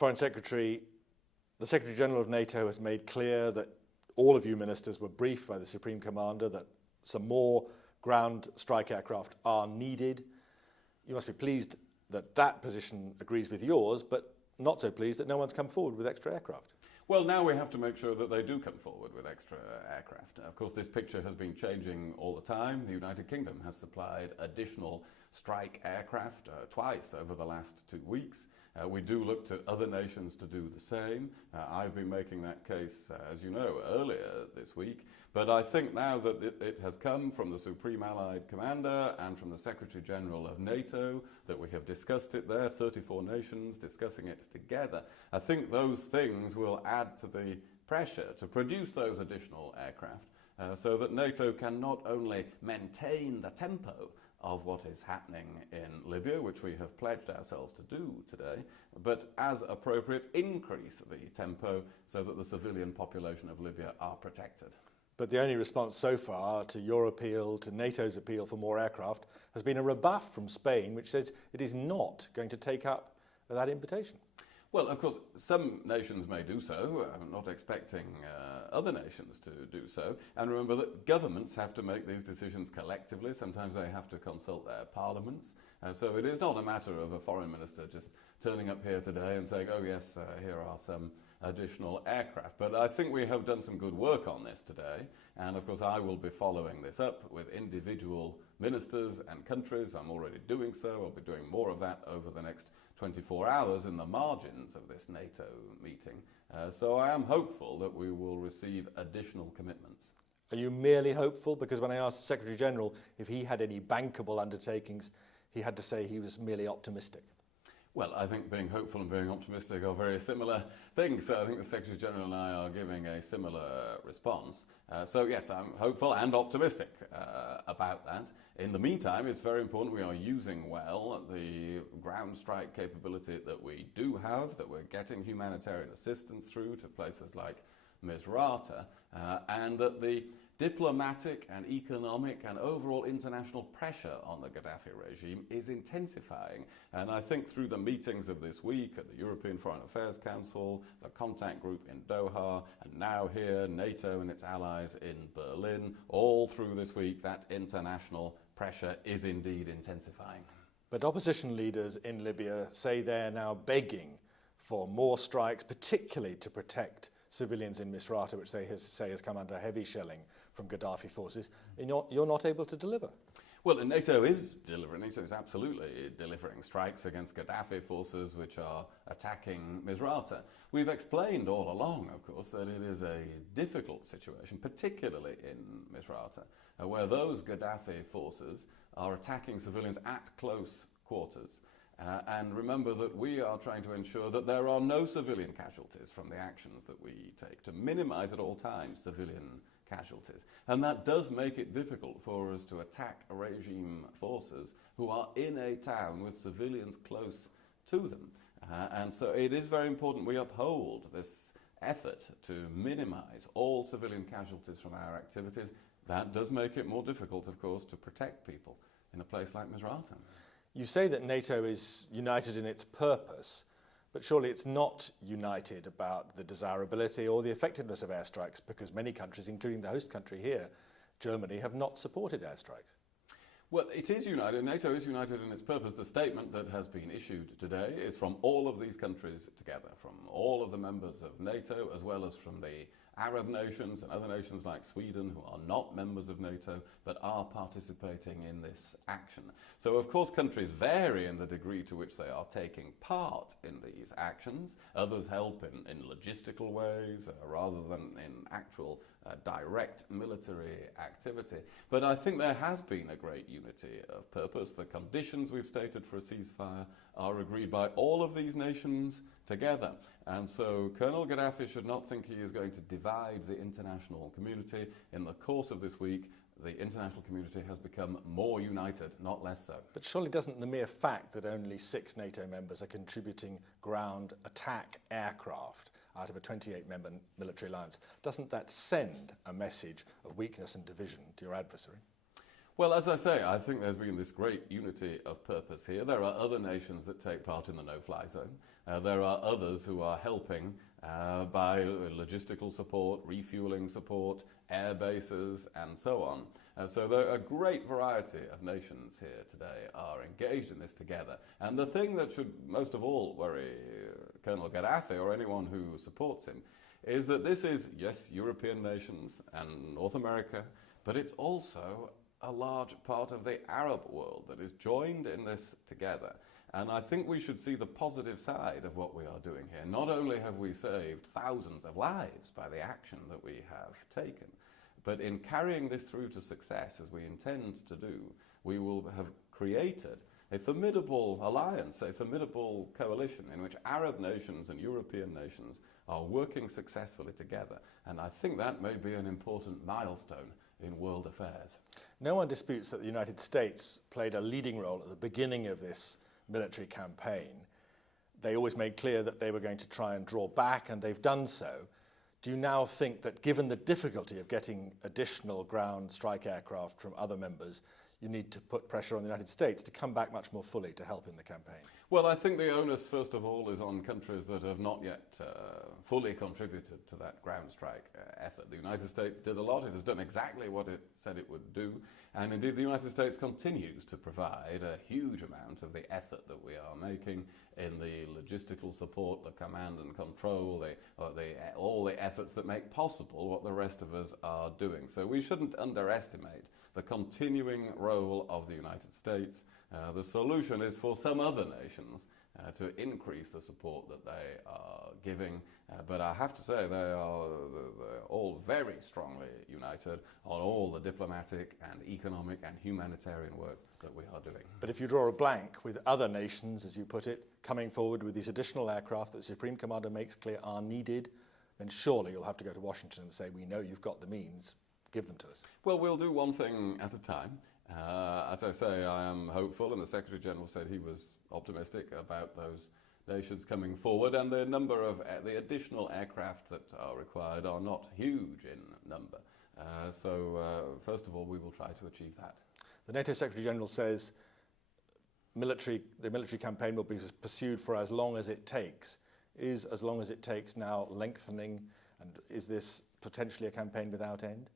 Foreign Secretary, the Secretary General of NATO has made clear that all of you ministers were briefed by the Supreme Commander that some more ground strike aircraft are needed. You must be pleased that that position agrees with yours, but not so pleased that no one's come forward with extra aircraft. Well, now we have to make sure that they do come forward with extra aircraft. Of course, this picture has been changing all the time. The United Kingdom has supplied additional strike aircraft twice over the last 2 weeks. We do look to other nations to do the same. I've been making that case, as you know, earlier this week. But I think now that it has come from the Supreme Allied Commander and from the Secretary General of NATO, that we have discussed it there, 34 nations discussing it together, I think those things will add to the pressure to produce those additional aircraft so that NATO can not only maintain the tempo of what is happening in Libya, which we have pledged ourselves to do today, but as appropriate, increase the tempo so that the civilian population of Libya are protected. But the only response so far to your appeal, to NATO's appeal for more aircraft, has been a rebuff from Spain, which says it is not going to take up that invitation. Well, of course, some nations may do so. I'm not expecting other nations to do so. And remember that governments have to make these decisions collectively. Sometimes they have to consult their parliaments. So it is not a matter of a foreign minister just turning up here today and saying, oh yes, here are some additional aircraft. But I think we have done some good work on this today. And of course, I will be following this up with individual ministers and countries. I'm already doing so. I'll be doing more of that over the next 24 hours in the margins of this NATO meeting. So I am hopeful that we will receive additional commitments. Are you merely hopeful? Because when I asked the Secretary General if he had any bankable undertakings, he had to say he was merely optimistic. Well, I think being hopeful and being optimistic are very similar things. So I think the Secretary General and I are giving a similar response. So yes, I'm hopeful and optimistic about that. In the meantime, it's very important we are using well the ground strike capability that we do have, that we're getting humanitarian assistance through to places like Misrata, and that the diplomatic and economic and overall international pressure on the Gaddafi regime is intensifying. And I think through the meetings of this week at the European Foreign Affairs Council, the contact group in Doha, and now here, NATO and its allies in Berlin, all through this week, that international pressure is indeed intensifying. But opposition leaders in Libya say they're now begging for more strikes, particularly to protect civilians in Misrata, which they say has come under heavy shelling from Gaddafi forces. You're not able to deliver. Well, NATO is delivering. NATO is absolutely delivering strikes against Gaddafi forces which are attacking Misrata. We've explained all along, of course, that it is a difficult situation, particularly in Misrata, where those Gaddafi forces are attacking civilians at close quarters. And remember that we are trying to ensure that there are no civilian casualties from the actions that we take, to minimize at all times civilian casualties. And that does make it difficult for us to attack regime forces who are in a town with civilians close to them. And so it is very important we uphold this effort to minimize all civilian casualties from our activities. That does make it more difficult, of course, to protect people in a place like Misrata. You say that NATO is united in its purpose, but surely it's not united about the desirability or the effectiveness of airstrikes, because many countries, including the host country here, Germany, have not supported airstrikes. Well, it is united. NATO is united in its purpose. The statement that has been issued today is from all of these countries together, from all of the members of NATO, as well as from the Arab nations and other nations like Sweden who are not members of NATO but are participating in this action. So of course countries vary in the degree to which they are taking part in these actions. Others help in logistical ways rather than in actual direct military activity. But I think there has been a great unity of purpose. The conditions we've stated for a ceasefire are agreed by all of these nations together. And so Colonel Gaddafi should not think he is going to divide the international community. In the course of this week, the international community has become more united, not less so. But surely doesn't the mere fact that only 6 NATO members are contributing ground attack aircraft out of a 28-member military alliance, doesn't that send a message of weakness and division to your adversary? Well, as I say, I think there's been this great unity of purpose here. There are other nations that take part in the no-fly zone. There are others who are helping by logistical support, refueling support, air bases, and so on. So there are a great variety of nations here today are engaged in this together. And the thing that should most of all worry Colonel Gaddafi or anyone who supports him is that this is, yes, European nations and North America, but it's also a large part of the Arab world that is joined in this together. And I think we should see the positive side of what we are doing here. Not only have we saved thousands of lives by the action that we have taken, but in carrying this through to success, as we intend to do, we will have created a formidable alliance, a formidable coalition in which Arab nations and European nations are working successfully together. And I think that may be an important milestone in world affairs. No one disputes that the United States played a leading role at the beginning of this military campaign. They always made clear that they were going to try and draw back, and they've done so. Do you now think that given the difficulty of getting additional ground strike aircraft from other members, you need to put pressure on the United States to come back much more fully to help in the campaign? Well, I think the onus, first of all, is on countries that have not yet fully contributed to that ground strike effort. The United States did a lot. It has done exactly what it said it would do. And indeed, the United States continues to provide a huge amount of the effort that we are making in the logistical support, the command and control, all the efforts that make possible what the rest of us are doing. So we shouldn't underestimate the continuing role of the United States. The solution is for some other nations to increase the support that they are giving. But I have to say they're all very strongly united on all the diplomatic and economic and humanitarian work that we are doing. But if you draw a blank with other nations, as you put it, coming forward with these additional aircraft that the Supreme Commander makes clear are needed, then surely you'll have to go to Washington and say, we know you've got the means, give them to us. Well, we'll do one thing at a time. As I say, I am hopeful, and the Secretary General said he was optimistic about those nations coming forward, and the number of the additional aircraft that are required are not huge in number. So first of all, we will try to achieve that. The NATO Secretary General says the military campaign will be pursued for as long as it takes. Is as long as it takes now lengthening, and is this potentially a campaign without end?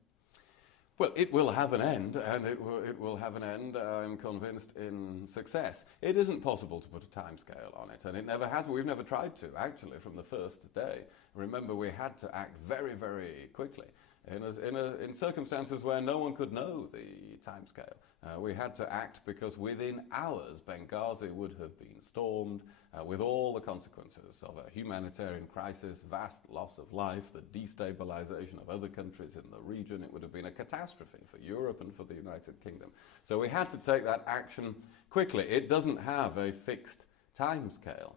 Well, it will have an end, and it will have an end, I'm convinced, in success. It isn't possible to put a timescale on it, and it never has. We've never tried to, actually, from the first day. Remember, we had to act very, very quickly in circumstances where no one could know the timescale. We had to act because within hours, Benghazi would have been stormed, with all the consequences of a humanitarian crisis, vast loss of life, the destabilization of other countries in the region. It would have been a catastrophe for Europe and for the United Kingdom. So we had to take that action quickly. It doesn't have a fixed timescale.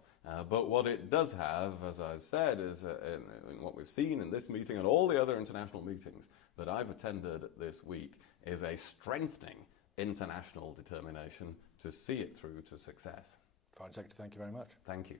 But what it does have, as I've said, is in what we've seen in this meeting and all the other international meetings that I've attended this week, is a strengthening international determination to see it through to success. Foreign Secretary, thank you very much. Thank you.